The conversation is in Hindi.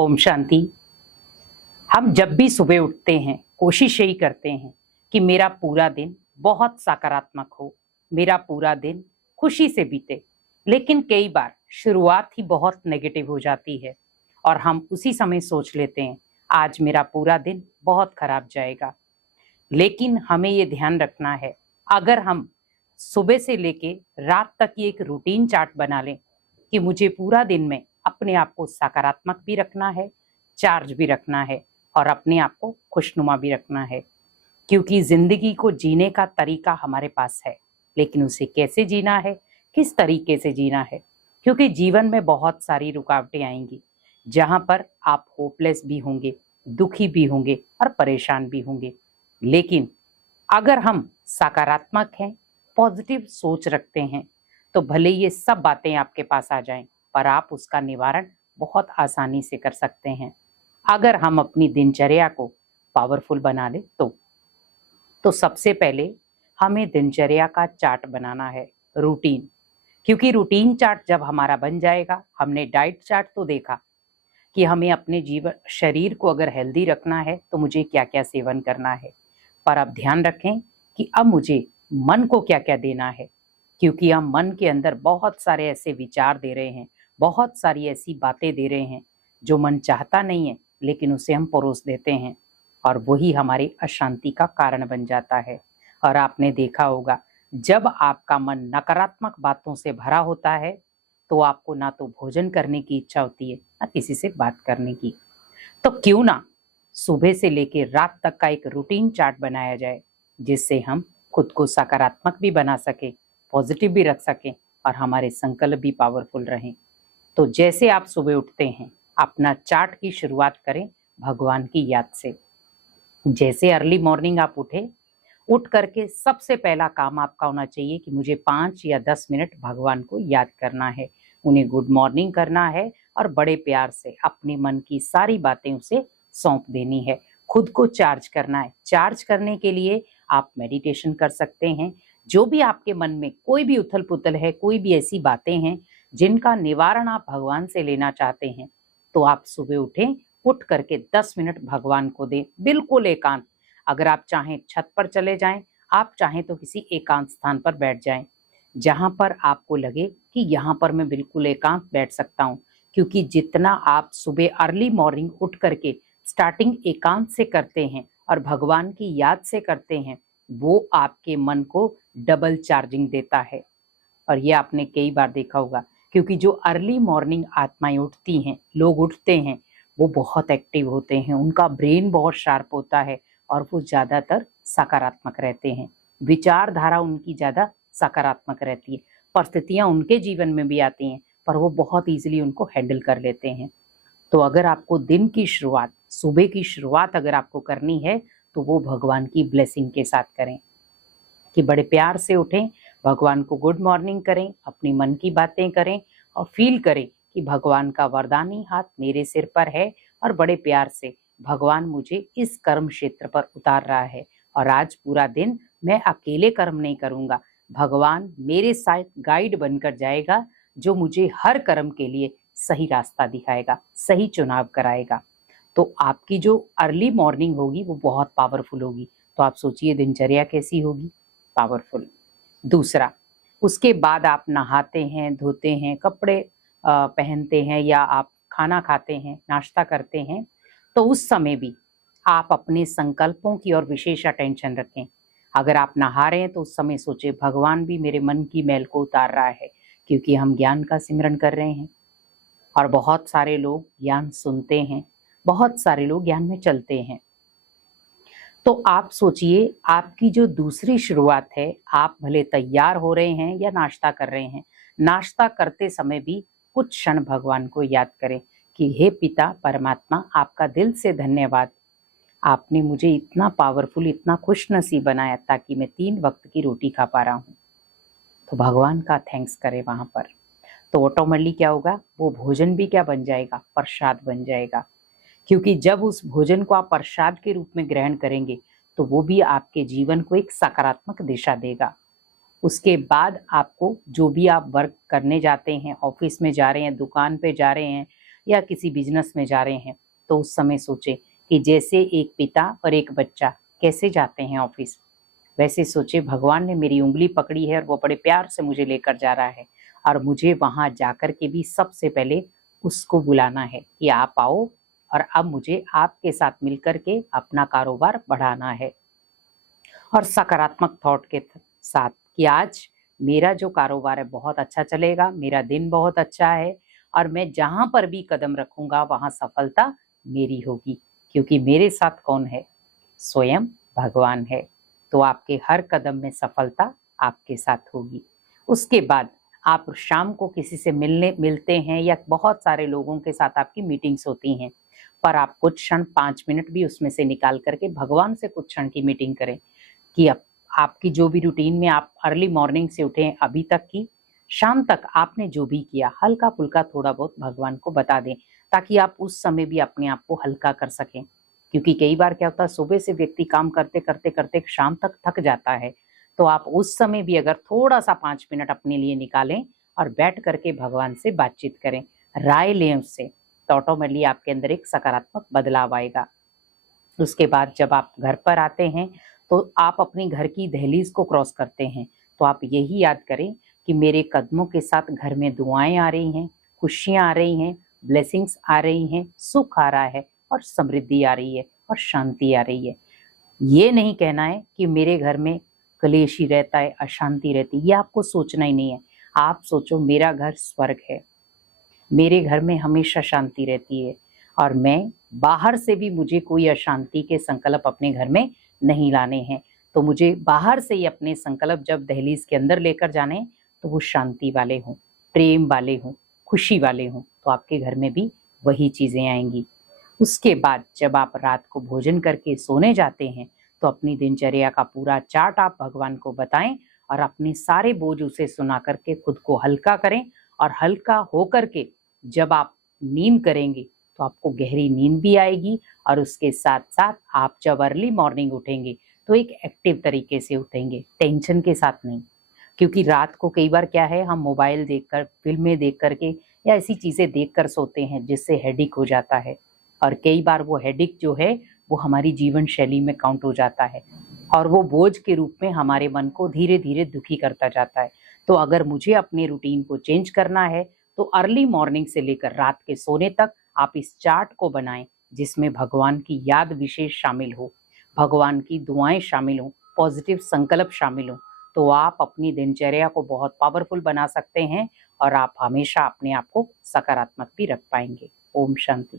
ओम शांति। हम जब भी सुबह उठते हैं कोशिश यही करते हैं कि मेरा पूरा दिन बहुत सकारात्मक हो, मेरा पूरा दिन खुशी से बीते। लेकिन कई बार शुरुआत ही बहुत नेगेटिव हो जाती है और हम उसी समय सोच लेते हैं आज मेरा पूरा दिन बहुत खराब जाएगा। लेकिन हमें ये ध्यान रखना है, अगर हम सुबह से लेके रात तक ये एक रूटीन चार्ट बना लें कि मुझे पूरा दिन में अपने आप को सकारात्मक भी रखना है, चार्ज भी रखना है और अपने आप को खुशनुमा भी रखना है। क्योंकि जिंदगी को जीने का तरीका हमारे पास है, लेकिन उसे कैसे जीना है, किस तरीके से जीना है। क्योंकि जीवन में बहुत सारी रुकावटें आएंगी जहां पर आप होपलेस भी होंगे, दुखी भी होंगे और परेशान भी होंगे। लेकिन अगर हम सकारात्मक हैं, पॉजिटिव सोच रखते हैं, तो भले ये सब बातें आपके पास आ जाएं, पर आप उसका निवारण बहुत आसानी से कर सकते हैं अगर हम अपनी दिनचर्या को पावरफुल बना ले तो सबसे पहले हमें दिनचर्या का चार्ट बनाना है, रूटीन। क्योंकि रूटीन चार्ट जब हमारा बन जाएगा, हमने डाइट चार्ट तो देखा कि हमें अपने जीवन शरीर को अगर हेल्दी रखना है तो मुझे क्या क्या सेवन करना है, पर अब ध्यान रखें कि अब मुझे मन को क्या क्या देना है। क्योंकि हम मन के अंदर बहुत सारे ऐसे विचार दे रहे हैं, बहुत सारी ऐसी बातें दे रहे हैं जो मन चाहता नहीं है, लेकिन उसे हम परोस देते हैं और वही हमारी अशांति का कारण बन जाता है। और आपने देखा होगा, जब आपका मन नकारात्मक बातों से भरा होता है तो आपको ना तो भोजन करने की इच्छा होती है, ना किसी से बात करने की। तो क्यों ना सुबह से लेकर रात तक का एक रूटीन चार्ट बनाया जाए, जिससे हम खुद को सकारात्मक भी बना सके, पॉजिटिव भी रख सकें और हमारे संकल्प भी पावरफुल रहें। तो जैसे आप सुबह उठते हैं, अपना चार्ट की शुरुआत करें भगवान की याद से। जैसे अर्ली मॉर्निंग आप उठ करके सबसे पहला काम आपका होना चाहिए कि मुझे 5 या 10 मिनट भगवान को याद करना है, उन्हें गुड मॉर्निंग करना है और बड़े प्यार से अपने मन की सारी बातें उसे सौंप देनी है। खुद को चार्ज करना है। चार्ज करने के लिए आप मेडिटेशन कर सकते हैं। जो भी आपके मन में कोई भी उथल पुथल है, कोई भी ऐसी बातें हैं जिनका निवारण आप भगवान से लेना चाहते हैं, तो आप सुबह उठ करके 10 मिनट भगवान को दें, बिल्कुल एकांत। अगर आप चाहें छत पर चले जाएं, आप चाहें तो किसी एकांत स्थान पर बैठ जाएं, जहां पर आपको लगे कि यहाँ पर मैं बिल्कुल एकांत बैठ सकता हूँ। क्योंकि जितना आप सुबह अर्ली मॉर्निंग उठ करके स्टार्टिंग एकांत से करते हैं और भगवान की याद से करते हैं, वो आपके मन को डबल चार्जिंग देता है। और ये आपने कई बार देखा होगा, क्योंकि जो अर्ली मॉर्निंग आत्माएं उठती हैं, लोग उठते हैं, वो बहुत एक्टिव होते हैं, उनका ब्रेन बहुत शार्प होता है और वो ज्यादातर सकारात्मक रहते हैं। विचारधारा उनकी ज्यादा सकारात्मक रहती है। परिस्थितियां उनके जीवन में भी आती हैं, पर वो बहुत इजीली उनको हैंडल कर लेते हैं। तो अगर आपको दिन की शुरुआत, सुबह की शुरुआत अगर आपको करनी है, तो वो भगवान की ब्लेसिंग के साथ करें कि बड़े प्यार से उठें, भगवान को गुड मॉर्निंग करें, अपनी मन की बातें करें और फील करें कि भगवान का वरदानी हाथ मेरे सिर पर है और बड़े प्यार से भगवान मुझे इस कर्म क्षेत्र पर उतार रहा है और आज पूरा दिन मैं अकेले कर्म नहीं करूंगा, भगवान मेरे साथ गाइड बनकर जाएगा, जो मुझे हर कर्म के लिए सही रास्ता दिखाएगा, सही चुनाव कराएगा। तो आपकी जो अर्ली मॉर्निंग होगी वो बहुत पावरफुल होगी। तो आप सोचिए दिनचर्या कैसी होगी, पावरफुल। दूसरा, उसके बाद आप नहाते हैं, धोते हैं, कपड़े पहनते हैं या आप खाना खाते हैं, नाश्ता करते हैं, तो उस समय भी आप अपने संकल्पों की ओर विशेष अटेंशन रखें। अगर आप नहा रहे हैं तो उस समय सोचे भगवान भी मेरे मन की मैल को उतार रहा है, क्योंकि हम ज्ञान का सिमरन कर रहे हैं और बहुत सारे लोग ज्ञान सुनते हैं, बहुत सारे लोग ज्ञान में चलते हैं। तो आप सोचिए आपकी जो दूसरी शुरुआत है, आप भले तैयार हो रहे हैं या नाश्ता कर रहे हैं, नाश्ता करते समय भी कुछ क्षण भगवान को याद करें कि हे पिता परमात्मा, आपका दिल से धन्यवाद, आपने मुझे इतना पावरफुल, इतना खुश नसीब बनाया ताकि मैं 3 वक्त की रोटी खा पा रहा हूँ। तो भगवान का थैंक्स करें वहां पर। तो ऑटोमेटिकली क्या होगा, वो भोजन भी क्या बन जाएगा, प्रसाद बन जाएगा। क्योंकि जब उस भोजन को आप प्रसाद के रूप में ग्रहण करेंगे तो वो भी आपके जीवन को एक सकारात्मक दिशा देगा। उसके बाद आपको जो भी आप वर्क करने जाते हैं, ऑफिस में जा रहे हैं, दुकान पे जा रहे हैं, या किसी बिजनेस में जा रहे हैं, तो उस समय सोचे कि जैसे एक पिता और एक बच्चा कैसे जाते हैं ऑफिस, वैसे सोचे भगवान ने मेरी उंगली पकड़ी है और वो बड़े प्यार से मुझे लेकर जा रहा है, और मुझे वहां जाकर के भी सबसे पहले उसको बुलाना है कि आप आओ, और अब मुझे आपके साथ मिलकर के अपना कारोबार बढ़ाना है। और सकारात्मक थॉट के साथ कि आज मेरा जो कारोबार है बहुत अच्छा चलेगा, मेरा दिन बहुत अच्छा है, और मैं जहां पर भी कदम रखूंगा वहां सफलता मेरी होगी, क्योंकि मेरे साथ कौन है? स्वयं भगवान है। तो आपके हर कदम में सफलता आपके साथ होगी। उसके बाद आप शाम को किसी से मिलते हैं या बहुत सारे लोगों के साथ आपकी मीटिंग्स होती हैं, पर आप कुछ क्षण 5 मिनट भी उसमें से निकाल करके भगवान से कुछ क्षण की मीटिंग करें कि आपकी जो भी रूटीन में आप अर्ली मॉर्निंग से उठे अभी तक की शाम तक आपने जो भी किया हल्का फुल्का थोड़ा बहुत भगवान को बता दें, ताकि आप उस समय भी अपने आप को हल्का कर सकें। क्योंकि कई बार क्या होता है, सुबह से व्यक्ति काम करते करते करते शाम तक थक जाता है, तो आप उस समय भी अगर थोड़ा सा 5 मिनट अपने लिए निकालें और बैठ करके भगवान से बातचीत करें, राय लें उससे, तो ऑटोमेटिकली आपके अंदर एक सकारात्मक बदलाव आएगा। उसके बाद जब आप घर पर आते हैं तो आप अपनी घर की दहलीज को क्रॉस करते हैं, तो आप यही याद करें कि मेरे कदमों के साथ घर में दुआएं आ रही हैं, खुशियां आ रही हैं, ब्लेसिंग्स आ रही हैं, सुख आ रहा है और समृद्धि आ रही है और शांति आ रही है। ये नहीं कहना है कि मेरे घर में कलेश ही रहता है, अशांति रहती है, ये आपको सोचना ही नहीं है। आप सोचो मेरा घर स्वर्ग है, मेरे घर में हमेशा शांति रहती है, और मैं बाहर से भी मुझे कोई अशांति के संकल्प अपने घर में नहीं लाने हैं। तो मुझे बाहर से ही अपने संकल्प जब दहलीज के अंदर लेकर जाने हैं, तो वो शांति वाले हों, प्रेम वाले हों, खुशी वाले हों, तो आपके घर में भी वही चीजें आएंगी। उसके बाद जब आप रात को भोजन करके सोने जाते हैं, तो अपनी दिनचर्या का पूरा चार्ट आप भगवान को बताएं और अपने सारे बोझ उसे सुना करके खुद को हल्का करें। और हल्का होकर के जब आप नींद करेंगे तो आपको गहरी नींद भी आएगी, और उसके साथ साथ आप जब अर्ली मॉर्निंग उठेंगे तो एक एक्टिव तरीके से उठेंगे, टेंशन के साथ नहीं। क्योंकि रात को कई बार क्या है, हम मोबाइल देखकर, फिल्में देख करके या ऐसी चीजें देखकर सोते हैं जिससे हेडिक हो जाता है, और कई बार वो हेडिक जो है वो हमारी जीवन शैली में काउंट हो जाता है, और वो बोझ के रूप में हमारे मन को धीरे धीरे दुखी करता जाता है। तो अगर मुझे अपने रूटीन को चेंज करना है, तो अर्ली मॉर्निंग से लेकर रात के सोने तक आप इस चार्ट को बनाएं, जिसमें भगवान की याद विशेष शामिल हो, भगवान की दुआएं शामिल हो, पॉजिटिव संकल्प शामिल हो। तो आप अपनी दिनचर्या को बहुत पावरफुल बना सकते हैं, और आप हमेशा अपने आप को सकारात्मक भी रख पाएंगे। ओम शांति।